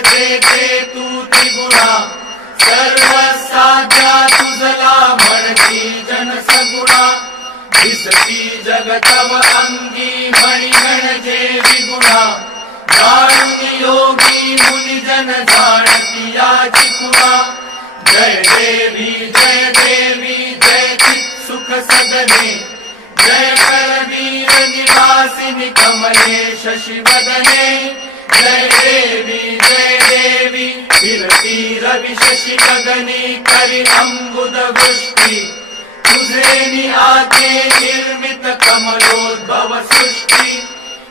जेथे तू त्रिगुणा, सर्व साध्या तुझला म्हणती जन सगुणा, दिसती जगतव अंगी म्हणी म्हणजे विगुणा, जाणून योगी मुनिजन जाणती याची खुणा। जय देवी जय देवी जय चित सुख सदने, जय करवीर निवासिनी कमले शशिवदने, जय देवी फिरती रवि शशि गगनी करी अंबुद वृष्टि, तुझे निआते निर्मित कमलोद्भव सृष्टि,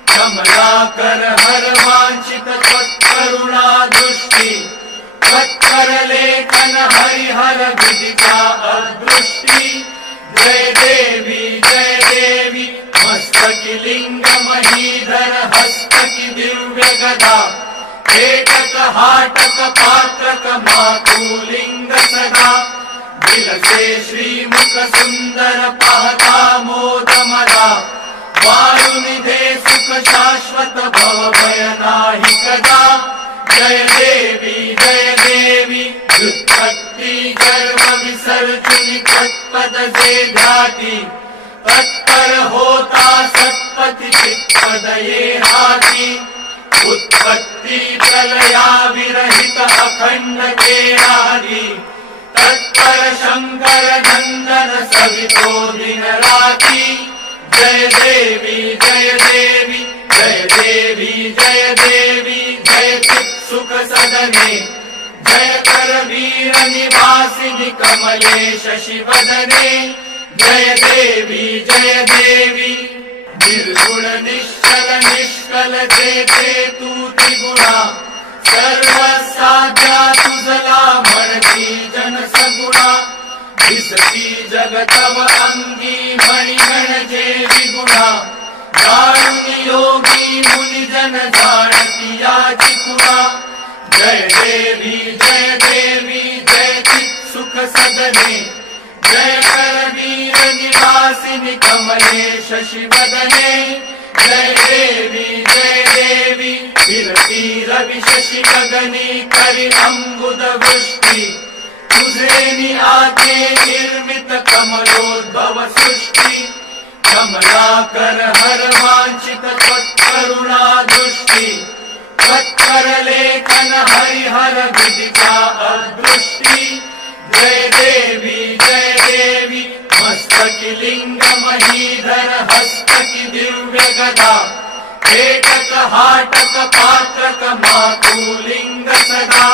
कमलाकर हर वांछित त्वत्करुणा दृष्टि, त्वत्कर लेखन हरिहर विदिता अदृष्टि। जय देवी मस्तकी लिंग महीधर हस्तकी दिव्य गदा, एकक हाटक पात्रक मातुलिंग सदा, दिलसे श्रीमुख सुंदर पाहता मोद मदा, वायुनिधे सुख शाश्वत भव भय नाही कदा। जय देवी व्युत्पत्ति गर्भ विसर्जनी तत्पद जे ध्याती, तत्पर होता सत्पति चित्पद ये हाती, उत्पत्ति प्रलया विरहित अखंड केरारी, तत्पर शंकर नंदन सवितो दिन राती। जय देवी जय चित सुख सदने, जय करवीर निवासिनी कमले शशिवदने, जय देवी निर्गुण निश्चल निष्कल जेथे तू त्रिगुणा, सर्व साध्या तुझला म्हणती जन सगुणा, दिसती जगतव अंगी म्हणी म्हणजे विगुणा, जाणून योगी मुनिजन जाणती याची खुणा। जय देवी जय चित सुख सदने, जय करवीर निवासिनी कमले शशिवदने, जय देवी फिरती रवि शशि गगनी करी अंबुद वृष्टि, तुझे निआते निर्मित कमलोद्भव सृष्टि, कमलाकर हर वांछित त्वत्करुणा दृष्टि, त्वत्कर लेखन हरिहर विदिता अदृष्टि। जय देवी मस्तकी लिंग महीधर हस्तकी दिव्य गदा, एकक हाटक पात्रक मातुलिंग सदा,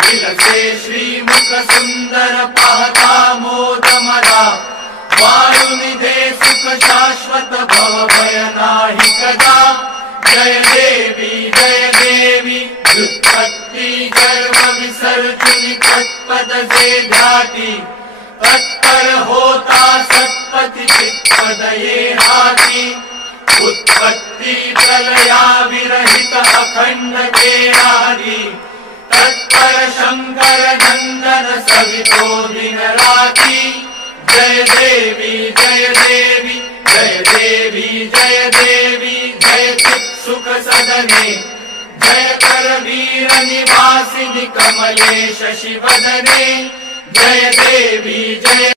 दिलसे श्रीमुख सुंदर पाहता मोद मदा, वायुनिधे सुख शाश्वत भव भय नाही कदा। जय देवी व्युत्पत्ति गर्भ विसर्जनी तत्पद जे ध्याती, तत्पर होता सत्पति चित्पद ये हाती, उत्पत्ति प्रलया विरहित अखंड केरारी, तत्पर शंकर नंदन सवितो दिन राती। जय देवी जय चित सुख सदने, जय करवीर निवासिनी कमले शशिवदने, जय देवी जय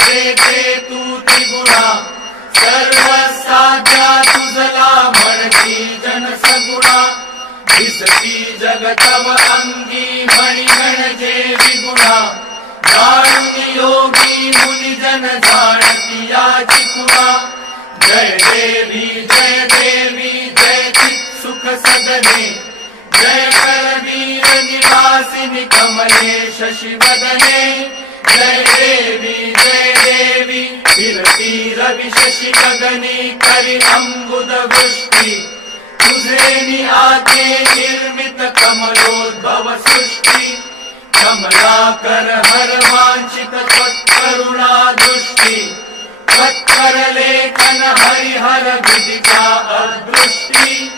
जेथे तू त्रिगुणा, सर्व साध्या तुझला म्हणती जन सगुणा, दिसती जगतव अंगी म्हणी म्हणजे विगुणा, जाणून योगी मुनिजन जाणती याची खुणा। जय देवी जय चित सुख सदने, जय करवीर निवासिनी कमले शशिवदने, जय देवी फिरती रवि शशि गगनी करी अंबुद वृष्टि, तुझे निआते निर्मित कमल कमलाकर हर वांछित त्वत्करुणा दृष्टि त्वत्कर लेखन हरिहर विदिता अदृष्टि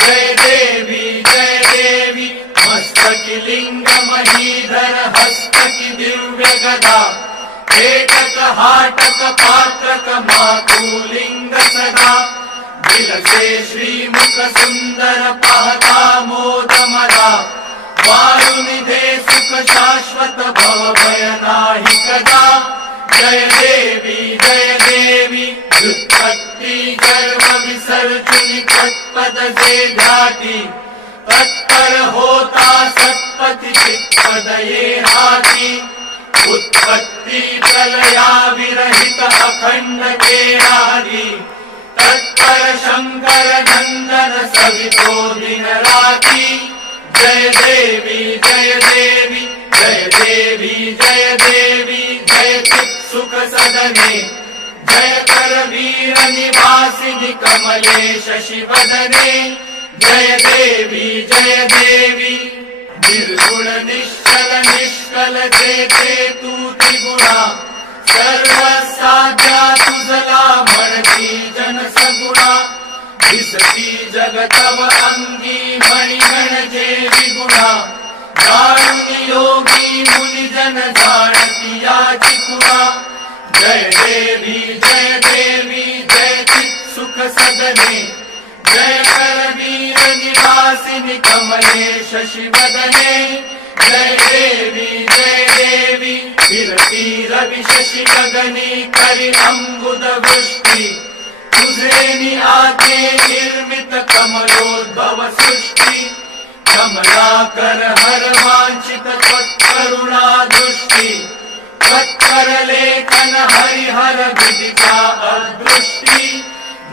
जय देवी मस्तकी लिंग महीधर हस्तकी दिव्य गदा पेटक हाटक पात्रक मातुलिंग सदा विलसे श्रीमुख सुंदर पाहता मोद मदा वारुनिधे सुख शाश्वत भव भय नाही कदा जय देवी व्युत्पत्ति गर्भ विसर्जनी तत्पद से घाटी तत्पर होता सत्पति चित्पद ये हाथी उत्पत्ति प्रलया विरहित अखंड के आदि तत्पर शंकर नंदन सवितो दिन राती जय देवी जय चित् सुख सदने जय कर वीर निवासिनि कमले शशिवदने जय देवी निर्गुण निश्चल निष्कल जेते तू त्रिगुणा सर्व साध्या तुझला म्हणती जन सगुणा दिसती जगतव अंगी मणिगण जे विगुणा दारुणी योगी मुनि जन जाणती याची खुणा जय देवी जय चित् सुख सदने जय कर वीर निवासिनि कमले शशिवदने जय देवी विरती रवि शशि गगनी करि अम्बुद वृष्टि तुझे आते निर्मित कमलोद्भव सृष्टि कमलाकर हर वांछित त्वत्करुणा दृष्टि त्वत्कर लेखन हरिहर विदिता अदृष्टि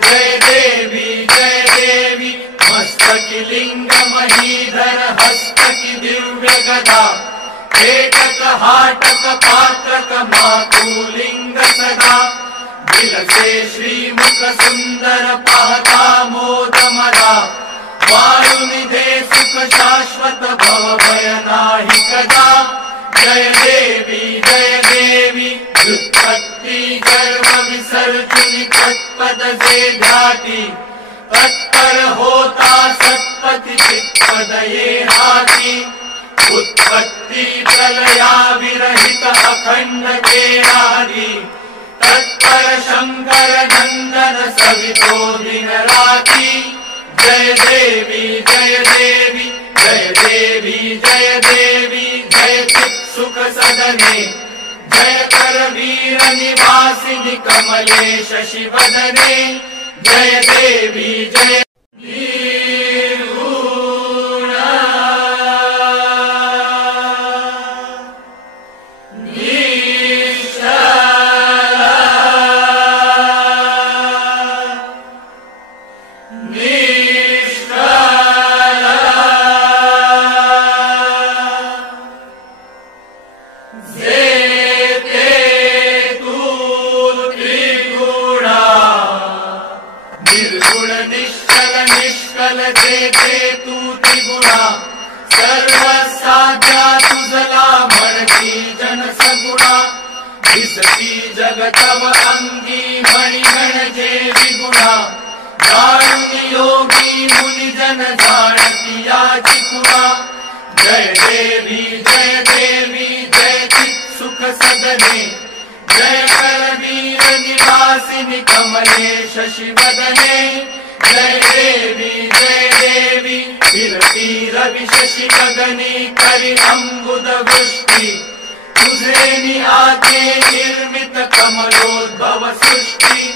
जय देवी मस्तकी लिंग महीधर हस्तकी दिव्य गदा पेटक हाटक पात्रक मातुलिंग सदा विलसे श्रीमुख सुंदर पाहता मोद मदा वारुनिधे सुख शाश्वत भव भय नाही कदा जय देवी व्युत्पत्ति गर्भ विसर्जनी तत्पद से घाटी तत्पर होता सत्पति चित्पद ये हाथी उत्पत्ति प्रलया विरहित अखंड के आदि तत्पर शंकर नंदन सवितो दिन राती जय देवी जय चित् सुख सदने जय कर वीर निवासिनि कमले शशिवदने जय देवी निर्गुण निश्चल निष्कल जेते तू त्रिगुणा सर्व साध्या तुझला म्हणती जन सगुणा दिसती जगतव अंगी मणिगण जे विगुणा दारुणी योगी मुनि जन जाणती याची खुणा जय देवी जय चित् सुख सदने जय कर वीर निवासिनि कमले शशिवदने जय देवी विरती रवि शशि गगनी करि अम्बुद वृष्टि तुझे आते निर्मित कमलोद्भव सृष्टि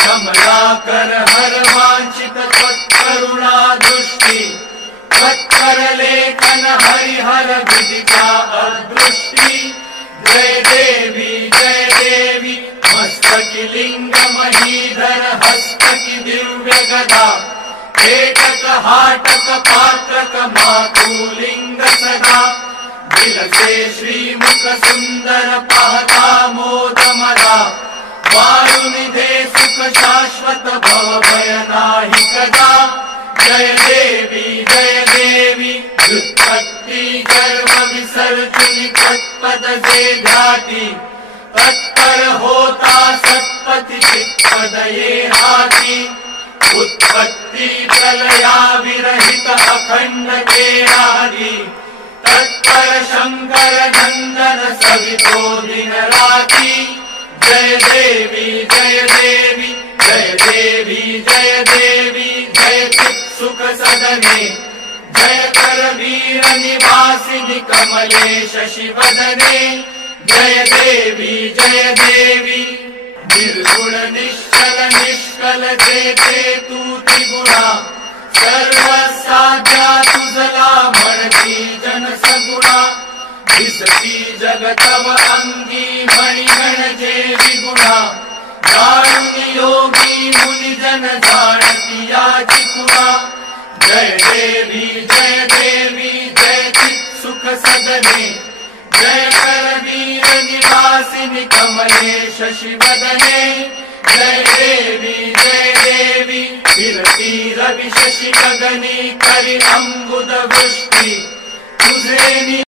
कमलाकर हर वांछित त्वत्करुणा दृष्टि त्वत्कर लेखन हरिहर विदिता अदृष्टि जय देवी मस्तकी लिंग महीधर हस्तकी दिव्य गदा पेटक हाटक पात्रक मातुलिंग सदा विलसे श्रीमुख सुंदर पाहता मोद मदा वारुनिधे सुख शाश्वत भव भय नाही कदा जय देवी व्युत्पत्ति उत्पत्ति गर्भ विसर्जनी तत्पद से ध्याति तत्पर होता सत्पति चित्पद ये हाथी उत्पत्ति प्रलया विरहित अखंड के आदि तत्पर शंकर नंदन सवितो दिन राति जय देवी जय देवी जय देवी जय देवी जय चित् सुख सदने जय कर वीर निवासिनि कमले शशिवदने जय देवी निर्गुण निश्चल निष्कल जेते तू त्रिगुणा सर्वसाध्या तुझला म्हणती जन सगुणा दिसती जगतव अंगी मणिगण जे विगुणा जाणून योगी मुनि जन जाणती याची खुणा जय देवी जय चित् सुख सदने जय कर वीर निवासिनि कमले शशिवदने जय देवी विरती रवि शशि गगनी करि अम्बुद वृष्टि तुझे